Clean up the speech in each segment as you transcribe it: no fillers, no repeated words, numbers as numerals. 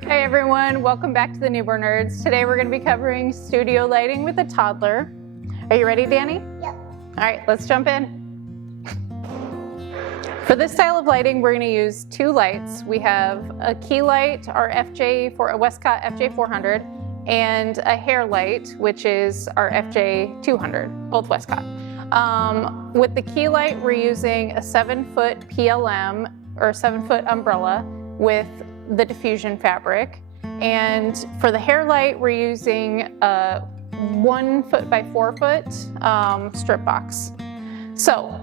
Hey everyone, welcome back to the Newborn Nerds. Today we're going to be covering studio lighting with a toddler. Are you ready, Danny? Yep. All right, let's jump in. For this style of lighting, we're going to use two lights. We have a key light, our Westcott FJ400, and a hair light, which is our FJ200, both Westcott. With the key light, we're using a 7-foot PLM or 7-foot umbrella with the diffusion fabric. And for the hair light, we're using a 1-foot by 4-foot strip box. So,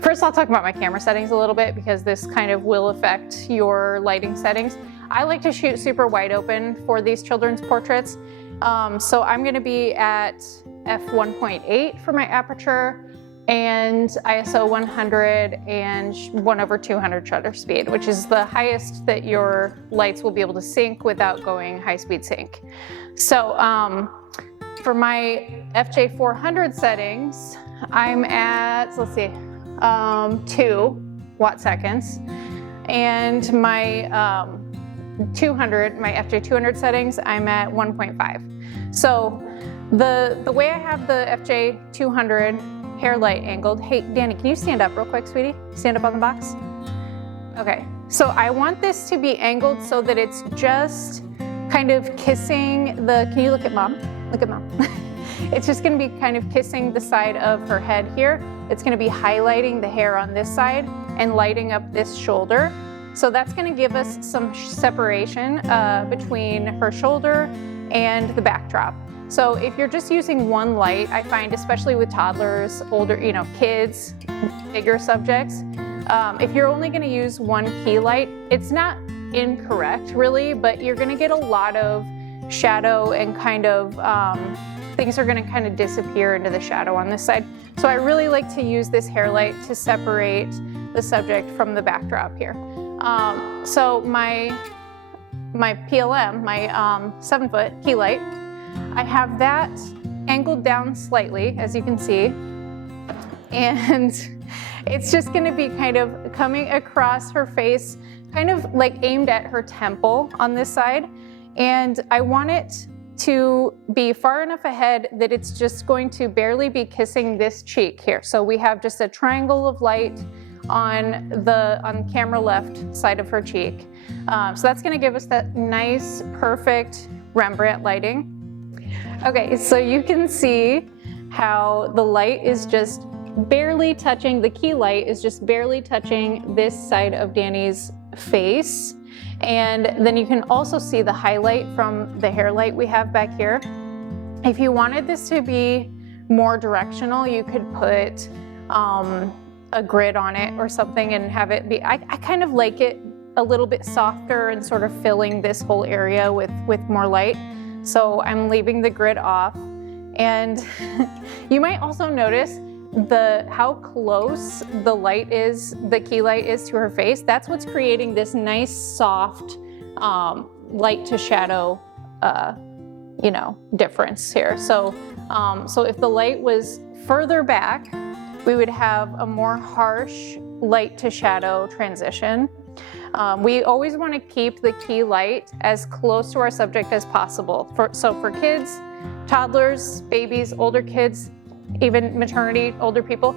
first I'll talk about my camera settings a little bit because this kind of will affect your lighting settings. I like to shoot super wide open for these children's portraits. So I'm going to be at f1.8 for my aperture and ISO 100 and 1/200 shutter speed, which is the highest that your lights will be able to sync without going high-speed sync. So for my FJ400 settings, I'm at, let's see, 2 watt seconds, and my my FJ200 settings, I'm at 1.5. So the way I have the FJ200 hair light angled, hey Danny, can you stand up real quick, sweetie? Stand up on the box. Okay, so I want this to be angled so that it's just kind of kissing the, can you look at mom? Look at mom. It's just gonna be kind of kissing the side of her head here. It's gonna be highlighting the hair on this side and lighting up this shoulder. So that's gonna give us some separation between her shoulder and the backdrop. So if you're just using one light, I find, especially with toddlers, older, kids, bigger subjects, if you're only gonna use one key light, it's not incorrect really, but you're gonna get a lot of shadow and kind of, things are gonna kind of disappear into the shadow on this side. So I really like to use this hair light to separate the subject from the backdrop here. So my PLM, my 7-foot key light, I have that angled down slightly, as you can see, and it's just gonna be kind of coming across her face, kind of like aimed at her temple on this side. And I want it to be far enough ahead that it's just going to barely be kissing this cheek here. So we have just a triangle of light on camera left side of her cheek. So that's gonna give us that nice, perfect Rembrandt lighting. Okay, so you can see how the light is just barely touching, the key light is just barely touching this side of Danny's face. And then you can also see the highlight from the hair light we have back here. If you wanted this to be more directional, you could put a grid on it or something and have it be, I kind of like it a little bit softer and sort of filling this whole area with more light. So I'm leaving the grid off. And you might also notice how close the light is, the key light is to her face. That's what's creating this nice soft light to shadow difference here. So if the light was further back, we would have a more harsh light to shadow transition. We always want to keep the key light as close to our subject as possible. So for kids, toddlers, babies, older kids, even maternity, older people,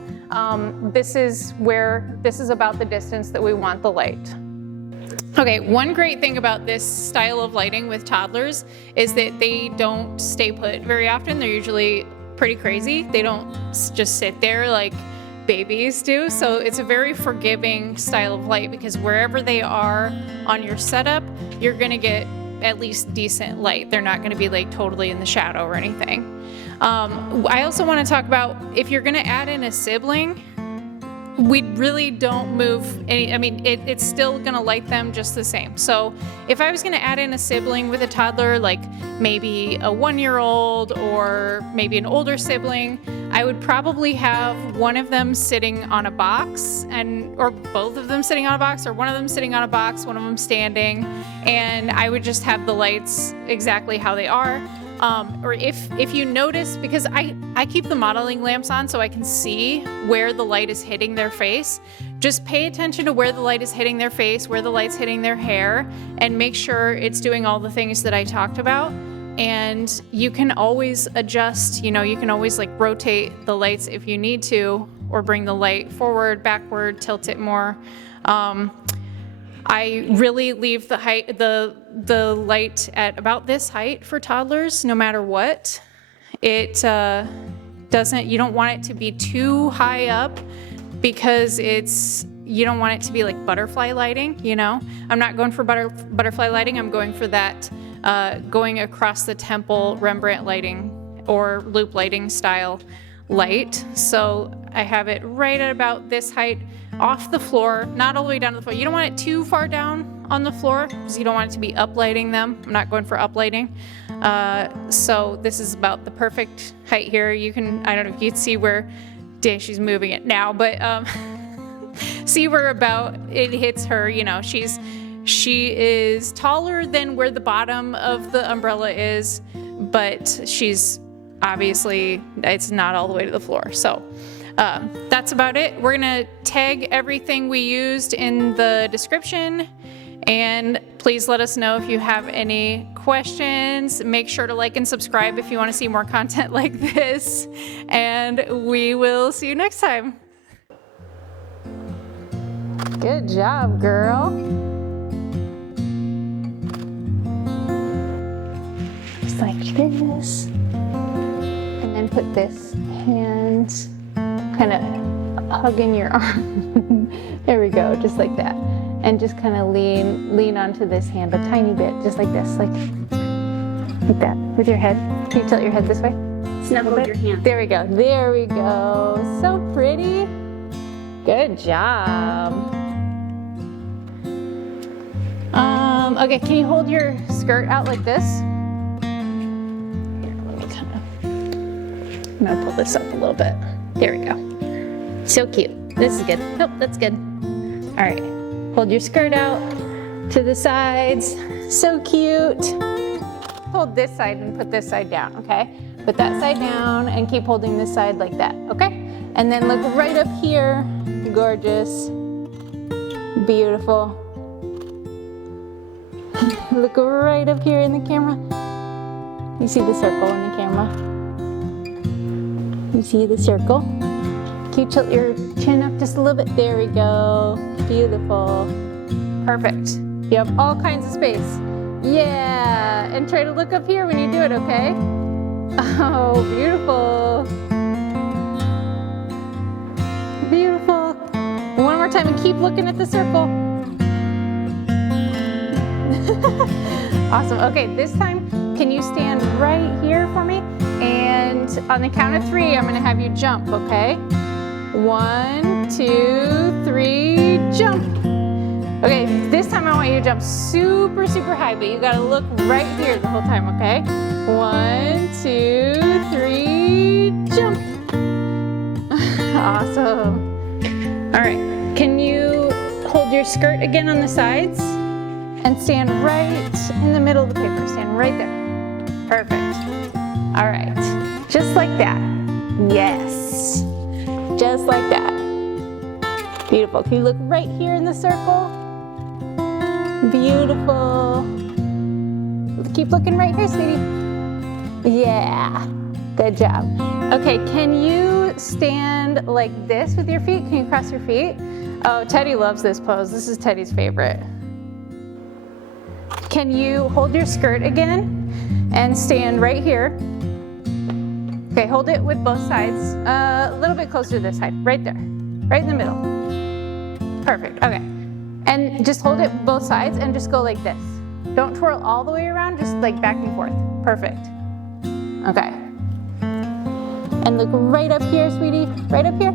this is about the distance that we want the light. Okay, one great thing about this style of lighting with toddlers is that they don't stay put very often. They're usually pretty crazy. They don't just sit there like babies do. So it's a very forgiving style of light because wherever they are on your setup, you're gonna get at least decent light. They're not gonna be like totally in the shadow or anything. I also wanna talk about if you're gonna add in a sibling, we really don't move any, it's still gonna light them just the same. So if I was gonna add in a sibling with a toddler, like maybe a 1-year-old or maybe an older sibling, I would probably have one of them sitting on a box or both of them sitting on a box, or one of them sitting on a box, one of them standing, and I would just have the lights exactly how they are. Or if you notice, because I keep the modeling lamps on so I can see where the light is hitting their face, just pay attention to where the light is hitting their face, where the light's hitting their hair, and make sure it's doing all the things that I talked about. And you can always adjust, you can always like rotate the lights if you need to, or bring the light forward, backward, tilt it more. I really leave the height, the light at about this height for toddlers, no matter what. It you don't want it to be too high up, because you don't want it to be like butterfly lighting, I'm not going for butterfly lighting, I'm going for that going across the temple Rembrandt lighting or loop lighting style light. So I have it right at about this height off the floor, not all the way down to the floor. You don't want it too far down on the floor because you don't want it to be uplighting them. I'm not going for uplighting. So this is about the perfect height here. I don't know if you can see where, she's moving it now, but see where about it hits her, she is taller than where the bottom of the umbrella is, but she's obviously, it's not all the way to the floor. So that's about it. We're gonna tag everything we used in the description, and please let us know if you have any questions. Make sure to like and subscribe if you want to see more content like this, and we will see you next time. Good job, girl. Just like this. And then put this hand kind of hugging your arm. There we go, just like that. And just kind of lean onto this hand a tiny bit, just like this, like that, with your head. Can you tilt your head this way? Snuggle with your hand. There we go, there we go. So pretty. Good job. Okay, can you hold your skirt out like this? Here, let me I'm gonna pull this up a little bit. There we go. So cute. This is good. Nope, that's good. All right, hold your skirt out to the sides. So cute. Hold this side and put this side down, okay? Put that side down and keep holding this side like that, okay? And then look right up here. Gorgeous. Beautiful. Look right up here in the camera. You see the circle in the camera? You see the circle? Can you tilt your chin up just a little bit? There we go. Beautiful. Perfect. You have all kinds of space. Yeah, and try to look up here when you do it, okay? Oh, beautiful. Beautiful. One more time and keep looking at the circle. Awesome. Okay, this time, can you stand right here for me? And on the count of 3, I'm gonna have you jump, okay? 1, 2, 3, jump. Okay, this time I want you to jump super, super high, but you gotta look right here the whole time, okay? 1, 2, 3, jump. Awesome. All right, can you hold your skirt again on the sides? And stand right in the middle of the paper. Stand right there. Perfect. All right, just like that. Yes, just like that. Beautiful. Can you look right here in the circle? Beautiful. Keep looking right here, sweetie. Yeah, good job. Okay, can you stand like this with your feet? Can you cross your feet? Oh, Teddy loves this pose. This is Teddy's favorite. Can you hold your skirt again and stand right here? Okay, hold it with both sides. A little bit closer to this side, right there, right in the middle. Perfect, okay. And just hold it both sides and just go like this. Don't twirl all the way around, just like back and forth. Perfect. Okay. And look right up here, sweetie, right up here.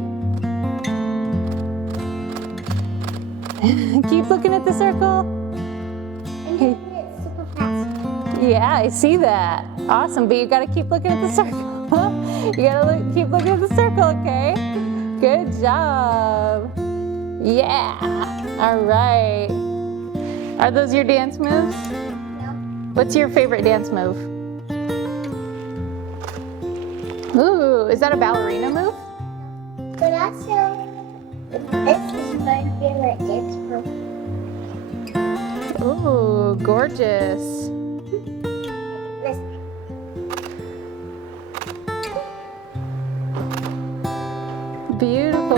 Keep looking at the circle. Super fast. Yeah, I see that. Awesome, but you gotta keep looking at the circle. You gotta keep looking at the circle, okay? Good job. Yeah, all right. Are those your dance moves? No. What's your favorite dance move? Ooh, is that a ballerina move? But also, this is My favorite is purple. Oh, gorgeous. This Beautiful.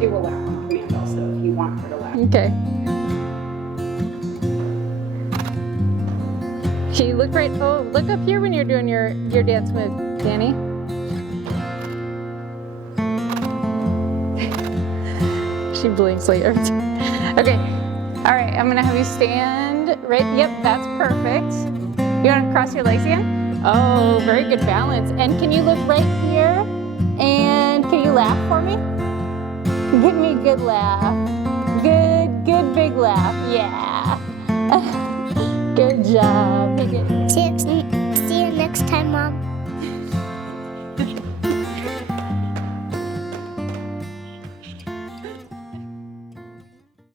She will laugh on command also if you want her to laugh. Okay. Can you look right? Oh, look up here when you're doing your dance move, Danny. She blinks like every time. Okay. All right. I'm gonna have you stand right. Yep, that's perfect. You want to cross your legs again? Oh, very good balance. And can you look right here? And can you laugh for me? Give me a good laugh. Good big laugh. Yeah. Good job.